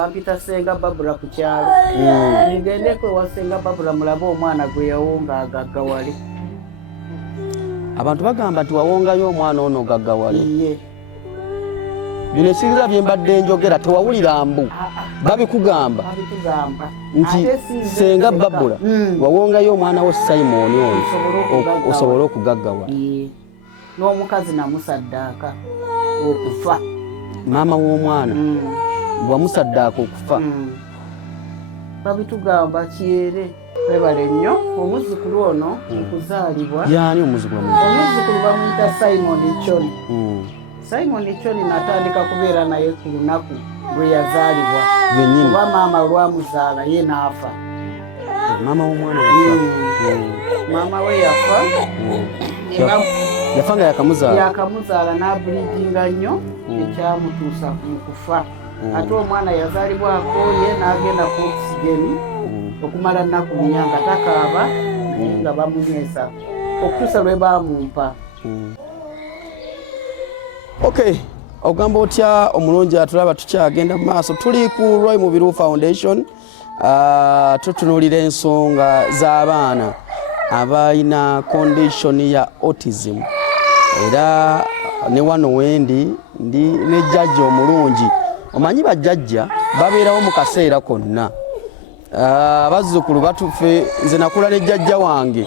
Ampita senga Babula ku kyalo. Ngende kwe wasenga Babula mulabe omwana gwe yawonga agaggawale. Abantu bagamba nti wawongayo omwana ono gaggawale. Iye. Bino sinza bye mbadde njogera tewawulira mbu. Babikugamba. Nti senga Babula wawongayo omwana wo Simon oyo osobola okugaggawala. N'omukazi namusaddaaka okufa. Maama w'omwana wamusaddaaka okufa. Babitugamba kyere. Webale nnyo omuzukulu ono okuzaalibwa. Yaani omuzukulu bamuyita Simon Choni. Simon Choni natandika kubeera naye ku lunaku lwe yazaalibwa. Kuba maama lwamuzaala ye n'afa. Maama w'omwana yafa. Maama we yafa. Yafa nga yakamuzaala n'abuliidinga nnyo ekyamutuusa mu kufa. Ate omwana yazaalibwako ye n'agenda ku okisigeni okumala nnaku nnya nga takaaba naye nga bamunywesa okutuusa lwe baamumpa. Okay, ogamba otya omulungi atulaba tukyagenda mu maaso tuli ku Roy Mubiru Foundation tutunuulira ensonga z'abaana abalina condition ya autism era ne wano wendi ndi ne jjajja omulungi omanyi bajjajja babeerawo mu kaseera konna abazzukulu batufe nze nakula ne jjajja wange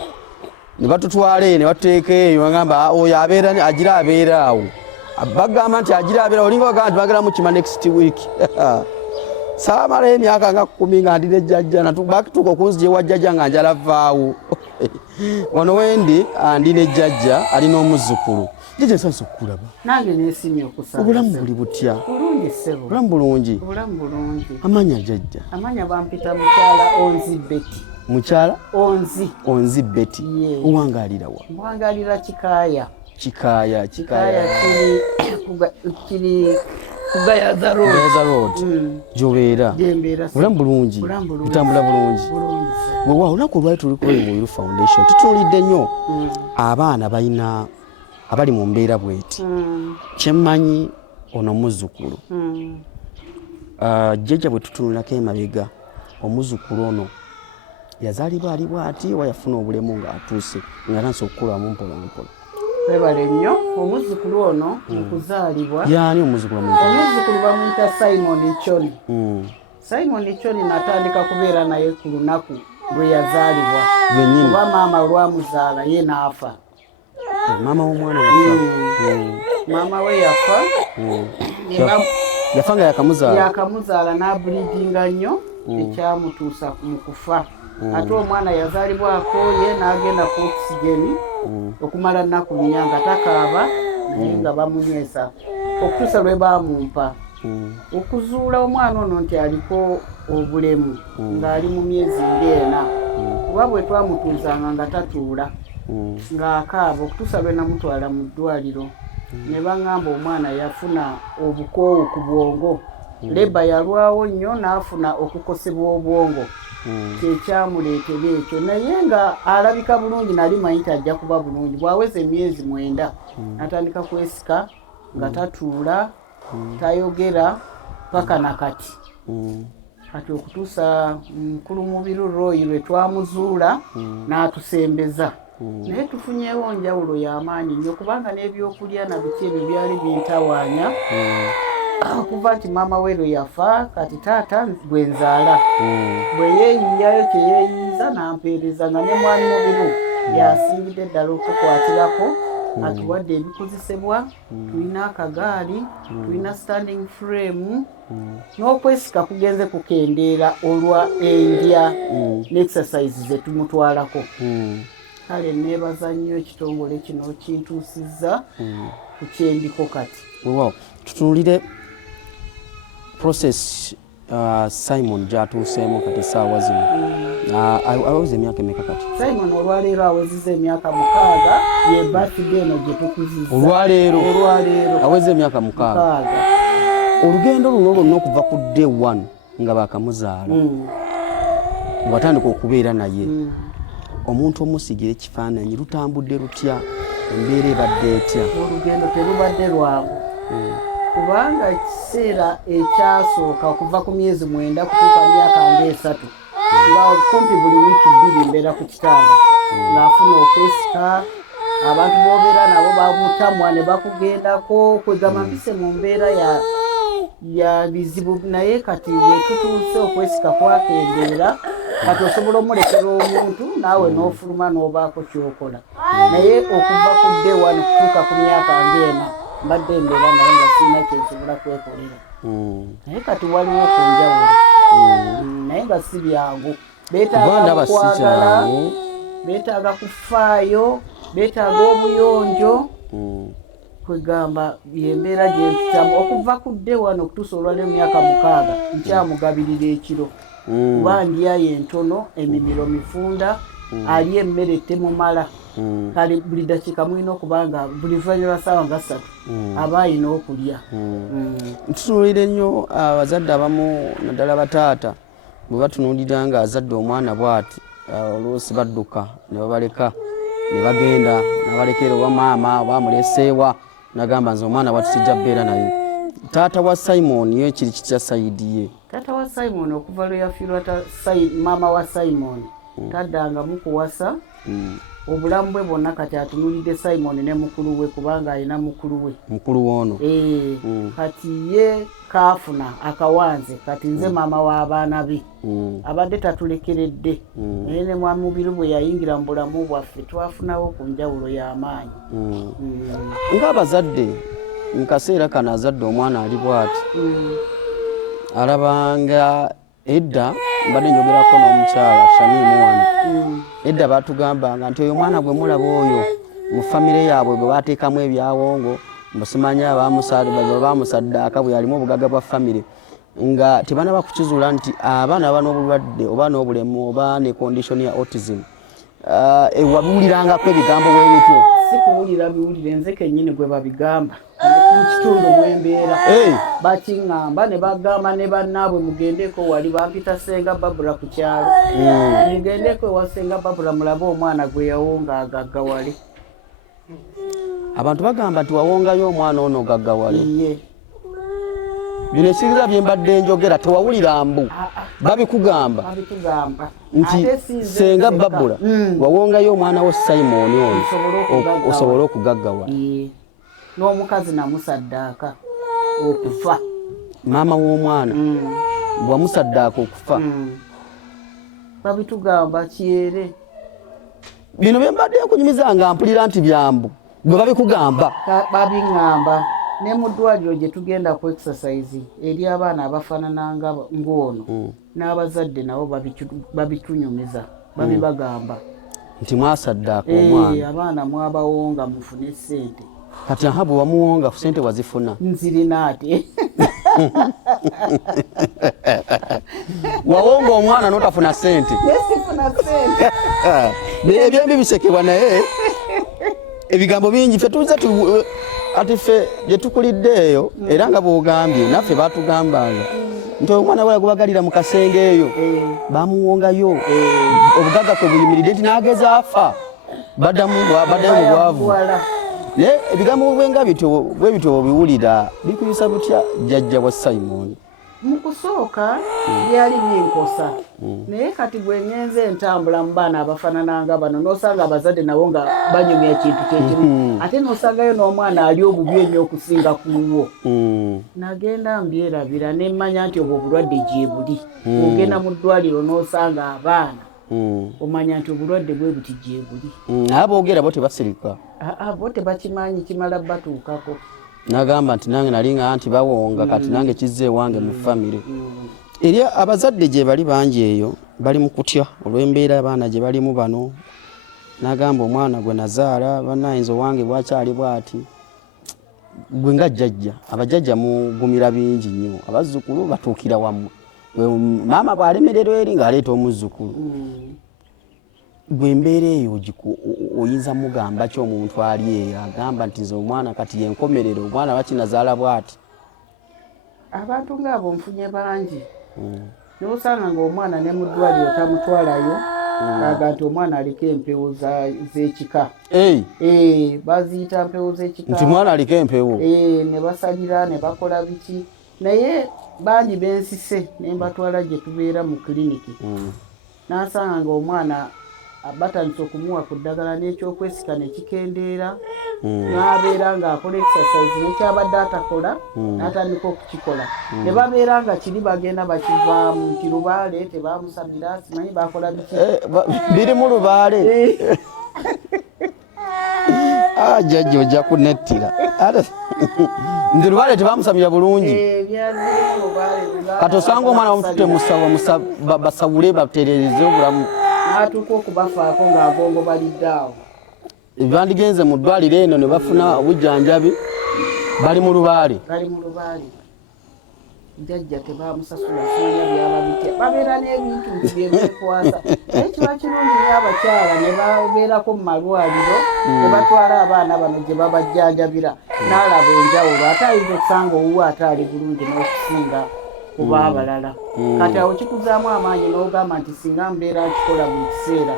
ne batutwala ne batuteeka eyo ngamba oyo abeera agira abeeraawo bagamba nti agira abeera olinga bagamba nti bagera mu kima next week saamala emyaka nga 10 nga ndi ne jjajja natuka okunzija ewa jjajja nga njala vaawo wano wendi ndi ne jjajja alina omuzzukulu jjajja nsanso okulaba nange neesimye okusaba obulamu buli butya bulungi ssebo obulamu bulungi amanya jjajja amanya bampita mukyala Onzi Betty mukyala Onzi Betty owangalira wa wangalira Kikaaya kiri Kugayaza Road jobeera obulamu bulungi bitambula bulungi wewa olunaku olwali tuli ku Roy Mubiru Foundation tutuulidde nnyo abaana balina abali mu mbeera bweti kyemmanyi ono muzzukulu jjajja bwe tutunulako emabega omuzzukulu ono yazaalibwa ali bw'ati oba yafuna obulemu ng'atuuse nga tansa okukulamu mpola mpola. Webale nnyo omuzzukulu ono okuzaalibwa. Yaani omuzzukulu bamuyita Simon Choni. Simon Choni natandika kubeera naye ku lunaku lwe yazaalibwa. Kuba maama lwamuzaala ye n'afa. Maama w'omwana yafa. Maama we yafa. Yafa nga yakamuzaala n'abuliidinga nnyo ekyamutuusa mu kufa. Ate omwana yazaalibwako ye n'agenda ku okisigeni okumala nnaku nnya nga takaaba naye nga bamunywesa okutuusa lwe baamumpa. Okuzuula omwana ono nti aliko obulemu ng'ali mu myezi ng'ena kuba bwe twamutuuzanga nga tatuula ng'akaaba okutuusa lwe namutwala mu ddwaliro ne baŋŋamba omwana yafuna obukoowu ku bwongo. Leba yalwawo nnyo n'afuna okukosebwa obwongo kyekyamuleetera ekyo naye nga alabika bulungi nali manyi nti ajja kuba bulungi bw'aweza emyezi 9 natandika kwesika nga tatuula tayogera paka nakati kati okutuusa mukulu Mubiru Roy lwe twamuzuula n'atusembeza naye tufunyeewo njawulo y'amaanyi nnyo kubanga n'ebyokulya na biki ebyo byali bintawaanya kuva nti maama we lwe yafa kati taata gwe nzaala bwe yeeyiyayo kyeyeeyiyiza n'ampeereza nga ne mwami Mubiru yasingidde ddala okukwatirako atuwadde ebikozesebwa tulina akagaali tulina standing frame n'okwesika kugenze kukendeera olwa endya n'exercise ze tumutwalako. Kale neebaza nnyo ekitongole kino kintuusizza ku kyendiko kati. Tutunulire process Simon gy'atuuseemu kati saawa zino aweza emyaka emeka kati? Simon olwaleero awezezza emyaka 6 ye birthday eno gye tukuzizza. Olwaleero aweza emyaka 6. Olugendo luno lwonna okuva ku day 1 nga baakamuzaala watandika okubeera naye omuntu omusigira ekifaananyi lutambudde lutya embeera ebadde etya? Olugendo terubadde lwangu kubanga kiseera ekyasooka okuva ku myezi 9 kutuuka myaka 3 nga kumpi buli wiiki 2 mbeera ku kitanda ng'afuna okwesika abantu bobeera nabo bamutamwa ne bakugendako kwegamba mpise mu mbeera ya bizibu naye kati wetutuuse okwesika kwakendeera kati osobola omulekera omuntu naawe n'ofuluma n'obaako kyokola naye okuva ku day 1 kutuuka ku myaka 4 mbadde embeera naye nga sirina kyensobola kwekolera naye kati waliwo ku njawulo naye nga si byangu beetaaga okwagala beetaaga kufaayo beetaaga obuyonjo kwegamba yembeera gyempitamu okuva ku day 1 okutuusa olwaliro myaka 6 nkyamugabirira ekiro kuba ndyayo entono emimiro mifunda ali emmere temumala kale buli dakiika mulina okubanga buli luvannyuma ssaawa nga 3 aba alina okulya. Ntunuulira ennyo abazadde abamu naddala bataata bwe batunuulira nga azadde omwana bw'ati oluusi badduka ne babaleka ne bagenda nabalekera oba maama oba amuleseewa nagamba nze omwana bwati sijja bbeera naye. Taata wa Simon ye kiri kitya sayidi ye? Taata wa Simon okuva lwe yafiirwa maama wa Simon taddanga mukuwasa obulamu bwe bwonna kati atunuulidde Simon ne mukulu we kubanga alina mukulu we mukulu woono kati ye kaafuna akawanze kati nze maama w'abaana be abadde tatulekeredde naye ne mwamubiri bwe yayingira mu bulamu bwaffe twafunawo ku njawulo y'amaanyi. Ng'abazadde mu kaseera kano azadde omwana ali bw'ati alabanga edda mbadde njogerako n'omukyala Shamimu wano edda batugambanga nti oyo mwana gwe mulaba oyo mu famire yaabwe bwe bateekamu ebyawongo musimanya bamusaddaaka bwe yalimu obugaga bwa famire nga tebanaba kukizuula nti abaana baba n'obulwadde oba n'obulemu oba ne condition ya autism wabiwulirangako ebigambo bwe bityo? Si kuwulira biwulire nze kennyini gwe babigamba mu kitundu mwembeera bakiŋŋamba ne bagamba ne bannaabwe mugendeko wali bampita Senga Babula ku kyalo mugendeko ewa Senga Babula mulabe omwana gwe yawonga agaggawale. Abantu bagamba nti wawongayo omwana ono gaggawale. Bino esinza bye mbadde njogera tewawulira mbu babikugamba nti Senga Babula wawongayo omwana wo Simon oyo osobole okugaggawala. N'omukazi namusaddaaka okufa. Maama w'omwana bwamusaddaaka okufa. Babitugamba kyere. Bino bye mbadde nkunyumiza nga mpulira nti byambu gwe babikugamba. Babiŋŋamba ne mu ddwaliro gye tugenda ku exercise eri abaana abafaanana ng'ono n'abazadde nabo babitunyumiza babibagamba nti mwasaddaaka omwana abaana mwabawonga mufune ssente. Kati aha bwe wamuwonga ssente wazifuna? Nzirina ate. Wawonga omwana n'otafuna ssente? Nesifuna ssente. Ebyembi bisekebwa naye ebigambo bingi ffe tuze ati ffe gye tukulidde eyo era nga bw'ogambye naffe baatugambanga nti omwana we yagubagalira mu kasenge eyo bamuwongayo obugagga kwe buyimiridde nti n'ageza afa baddamu mu bwavu. Naye ebigambo bwe bityo biwulira bikuyisa butya jjajja wa Simon? Mu kusooka byali binkosa naye kati bwe ngenze entambula mu baana abafaanana nga bano n'osanga abazadde nabo nga banyumya ekintu kyekimu ate n'osangayo n'omwana ali obubi ennyo okusinga ku lwo. Nagenda mbyerabira ne mmanya nti obwo obulwadde gye buli. Ogenda mu ddwaliro n'osanga abaana omanya nti obulwadde bwe buti gye buli. Aboogera bo tebasirika? Bo tebakimanyi kimala batuukako. Nagamba nti nange nalinga nti bawonga kati nange kizze ewange mu famire. Eri abazadde gye bali bangi eyo bali mu kutya olw'embeera abaana gye balimu bano. Nagamba omwana gwe nazaala bannayinza owange bwakyali bw'ati. Gwe nga jjajja abajjajja mugumira bingi nnyo abazzukulu batuukira wammwe. Maama bw'alemererwa eri ng'aleeta omuzzukulu. Gwe embeera eyo oyinza mugamba ki omuntu ali eyo agamba nti nze omwana kati yenkomerero omwana bakinazaala bw'ati? Abantu ng'abo nfunye bangi. N'osanga ng'omwana ne mu ddwaliro tamutwalayo aga nti omwana aliko empewo z'ekika baziyita mpewo z'ekika nti mwana aliko empewo ne basalira ne bakola biki naye bangi bensise ne mbatwala gye tubeera mu kiliniki n'asanga ng'omwana batandise okumuwa ku ddagala n'ekyokwesika ne kikendeera n'abeera ng'akola exercise n'ekyabadde atakola n'atandika okukikola ne babeera nga kiri bagenda bakivaamu nti lubaale tebamusamira simanyi bakola biki biri mu lubaale jjajja ojja kunettira nti lubaale tebamusamira bulungi kati osanga omwana bamutute musawa basawule baterereze obulamu n'atuuka okubafaako ng'agongo balidde awo bandigenze mu ddwaliro eno ne bafuna obujjanjabi bali mu lubaale jjajja tebamusasula sinya byaba bitya babeera n'ebintu byebeekwasa naye kiba kirungi n'abakyala ne babeerako mu malwaliro ne batwala abaana bano gye babajjanjabira n'alaba enjawulo ate ayinza okusanga owuwe ate ali bulungi n'okusinga kuba abalala kati awo kikuzaamu amaanyi n'ogamba nti singa mbeera nkikola buli kiseera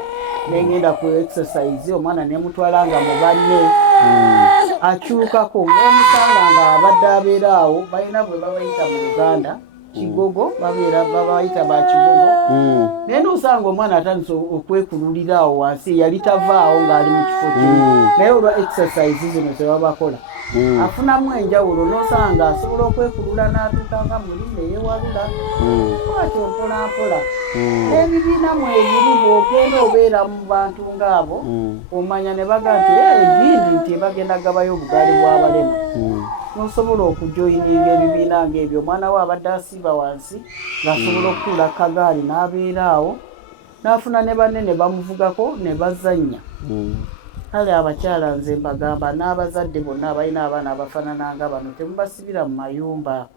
negenda ku exercise omwana nemutwala nga mu banne akyukako omusanga nga abadde abeera awo balina bwe babayita mu Uganda kigogo babayita ba kigogo naye n'osanga omwana atandise okwekululira awo wansi yali tavaawo ng'ali mu kifo kimu naye olwa exercise zino zebabakola afunamu enjawulo n'osanga asobola okwekulula n'atuuka nga muli neyewalula kwatyo mpolampola ebibiina mwebiri bw'ogenda obeera mu bantu ng'abo omanya ne baga nti egindi nti bagenda gabayo obugaali bw'abalema n'osobola okujoyininga ebibiina ng'ebyo omwana we abadde asiiba wansi ng'asobola okutuula kagaali n'abeera awo n'afuna ne banne ne bamuvugako ne bazannya kale abakyala nze mbagamba n'abazadde bonna abalina abaana abafaanananga bano temubasibira mu mayumba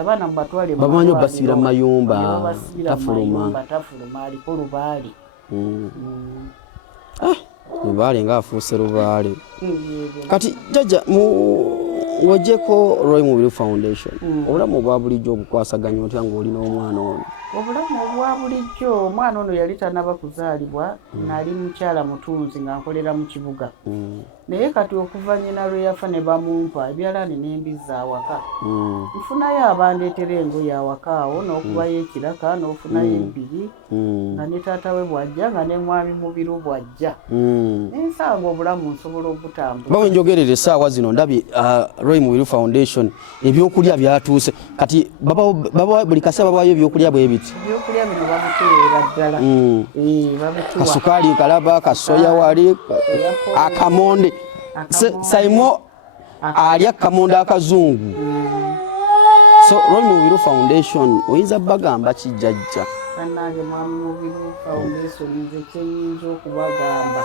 abaana mubatwale bamanyi obasibira mu mayumba tafuluma aliko lubaale lubaale ng'afuuse lubaale kati jjajja ng'ogyeko Roy Mubiru Foundation obulamu obwa bulijjo obukwasaganya otya ng'olina omwana ono obulamu obwa bulijjo omwana ono yali tannaba kuzaalibwa nali mukyala mutunzi nga nkolera mu kibuga naye kati okuva nnyina lwe yafa ne bamumpa ebyalaani n'embizza awaka nfunayo abandeetera engoye awaka awo n'okubayo ekiraka n'ofunayo ebbiri nga ne taata we bw'ajja nga ne mwami Mubiru bw'ajja n'ensanga obulamu nsobola obutambula bawe njogerera essaawa zino ndabye Roy Mubiru Foundation ebyokulya byatuuse kati buli kaseera babaayo ebyokulya bwe biti ebyokulya bino babituweera ddala babituwa kasukaali kalaba kasoya wali akamonde Saimo alya akamonde akazungu so Roy Mubiru Foundation oyinza bagamba kijjajja bannange mwami Mubiru Foundation nze kyenyinza okubagamba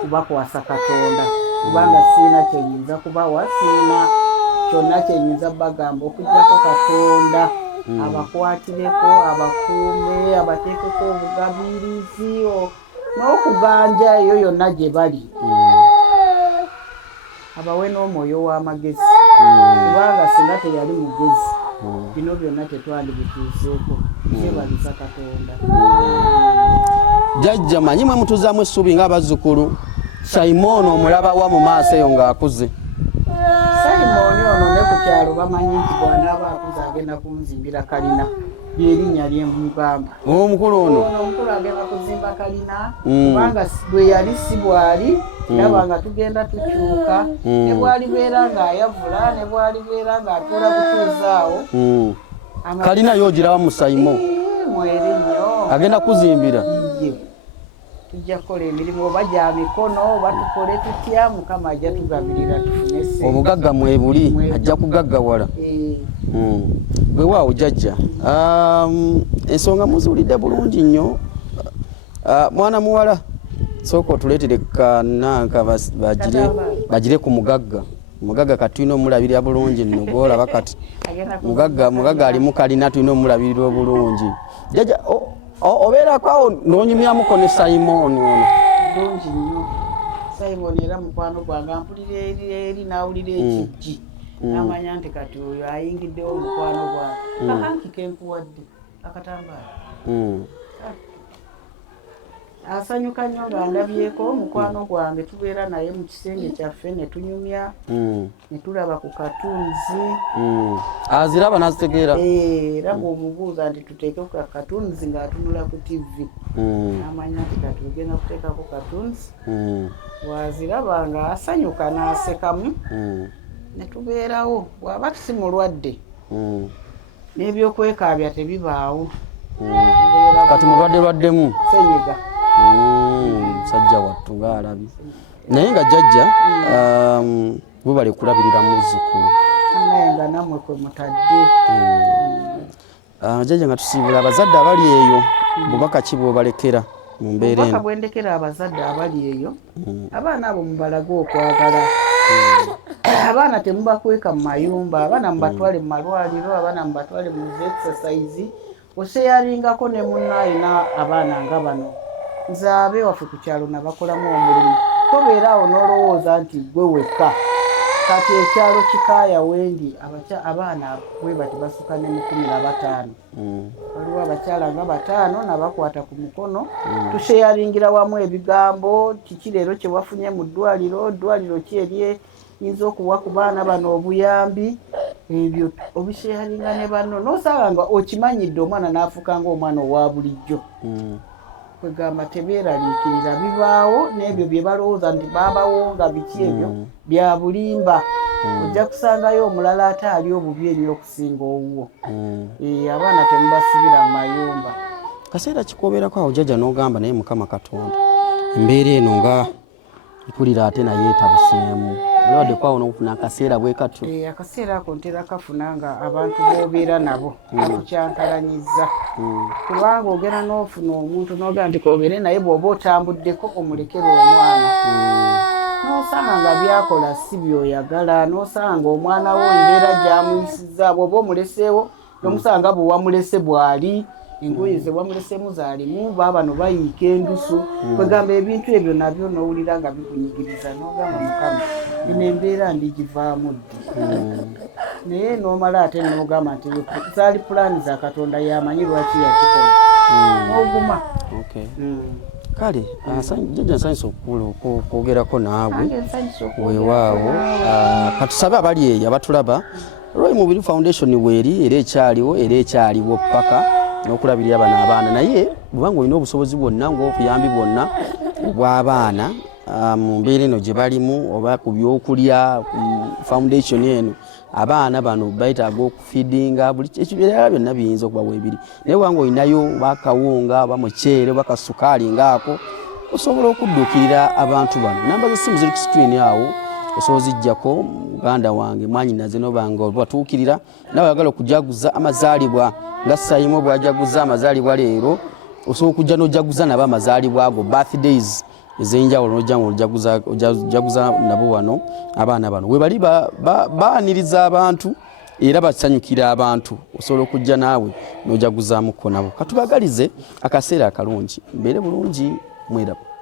kubakwasa Katonda kubanga siina kyenyinza kubawa siina kyonna kyenyinza bagamba okugyako Katonda abakwatireko abakuume abateekeko obugabirizi n'okuganja eyo yonna gye bali abawe n'omwoyo w'amagezi kubanga singa teyali mugezi bino byonna tetwandibituuseeko kyebaliza Katonda jjajja manyi mwe mutuzaamu essuubi ng'abazzukulu Simon omulaba wa mu maaso eyo ng'akuze Simon ono ne ku kyalo bamanyi nti bw'anaaba akuze agenda kunzimbira kalina lyerinnya ly'emugamba omukulu ono omukulu agenda kuzimba kalina kubanga bwe yali si bwali ndaba nga tugenda tukyuka ne bwalibeera ng'ayavula ne bwalibeera ng'atuula butuuzaawo kalina yoogiraba mu Simon mwerinnyo agenda kuzimbira tujja kukola emirimu oba gya mikono oba tukole tutya Mukama ajja tugabirira tufune ssente obugagga mwebuli ajja kugaggawala bwe waawo jjajja ensonga muzuulidde bulungi nnyo mwana muwala sooka otuleetere kananka bagire ku mugagga kati tulina omulabirira bulungi nno gwolaba kati mugagga alimu kalina tulina omulabirira obulungi jjajja obeerako awo n'onyumyamuko ne Simon ono bulungi nnyo Simon era mukwano gwange ampulira eri n'awulira ekijji n'amanya nti kati oyo ayingiddewo omukwano gwange kakanki kenkuwadde akatambaala asanyuka nnyo nga ndabyeko mukwano gwange tubeera naye mu kisenge kyaffe ne tunyumya ne tulaba ku katunzi aziraba nazitegeera era bw'omubuuza nti tuteeke ku katunzi ng'atunula ku tv n'amanya nti katugenda kuteekako katunzi bw'aziraba nga asanyuka n'asekamu ne tubeerawo bw'aba si mulwadde n'ebyokwekaabya tebibaawo kati mulwadde senyiga musajja wattu ng'alabi naye nga jjajja bwe kulabirira muzzukulu naye nga nammwe kwe mutadde jjajja nga tusiibula abazadde abali eyo bubaka ki bw'obalekera mu mbeera eno? Bubaka bwe ndekera abazadde abali eyo abaana abo mubalage okwagala abaana temubakweka mu mayumba abaana mubatwale mu malwaliro abaana mubatwale mu exercise oseyalingako ne munaayina abaana nga bano nze abewaffe ku kyalo nabakolamu omulimu tobeera awo n'olowooza nti gwe wekka kati ekyalo kikaaya wendi abaana bwe bati basuka ne mu 15 waliwo abakyala nga 5 nabakwata ku mukono tusheyalingira wamu ebigambo kiki leero kye wafunye mu ddwaliro ki eryeyinza okuwa ku baana bano obuyambi ebyo obisheyalinga ne banno n'osanga nga okimanyidde omwana n'afuuka ng'omwana owa bulijjo kwegamba tebeeraliikirira bibaawo n'ebyo bye balowooza nti baabawo nga biki ebyo bya bulimba ojja kusangayo omulala ate ali obubi ennyo okusinga owuwo abaana temubasibira mu mayumba kaseera kikobeerako awo jjajja n'ogamba naye Mukama Katonda embeera eno nga mpulira ate naye etabuseemu olwadde kwawo n'okufuna akaseera bwe katyo akaseera ako ntera kafuna nga abantu b'obeera nabo bakukyankalanyiza kubanga ogera n'ofuna omuntu n'ogamba nti kobeere naye bw'oba otambuddeko omulekera omwana n'osanga nga byakola si by'oyagala n'osanga omwana wo embeera gy'amuyisizza bw'oba omuleseewo n'omusanga bwe wamulese bw'ali engoye ze wamulesemu zaalimu baabano bayiika endusu kwegamba ebintu ebyo nabyo n'owulira nga bikunyigiriza n'ogamba Mukama eno embeera ndigivaamu ddi naye n'omala ate n'ogamba nti zaali pulaani za Katonda yamanyi lwaki yakikola n'oguma kale jjajja nsanyusa okwogerako naabwe weewaawo katusabe abali eyo abatulaba Roy Mubiri Foundation weeri era ekyaliwo paka n'okulabirira bano abaana naye bwubanga olina obusobozi bwonna ng'obuyambi bwonna obw'abaana mu mbeera eno gye balimu oba ku byokulya foundation eno abaana bano bayitaaga okufidinga buli ekibeera byonna biyinza okuba weebiri naye bwanga olinayo bakawunga oba muceere oba kasukaali ngaako osobola okuddukirira abantu bano namba z'essimu ziri ku screen awo osobola zijjako muganda wange mwanyinaze nobanga obatuukirira nawe oyagala okujaguza amazaalibwa nga Sayimu bw'ajaguza amazaalibwa leero osobola okujja n'ojaguza nabo amazaalibwa ago birthdays ez'enjawulo n'ojaguza nabo wano abaana bano we bali baaniriza abantu era basanyukira abantu osobola okujja naawe n'ojaguzaamuko nabo katubagalize akaseera akalungi mbeere bulungi mweraba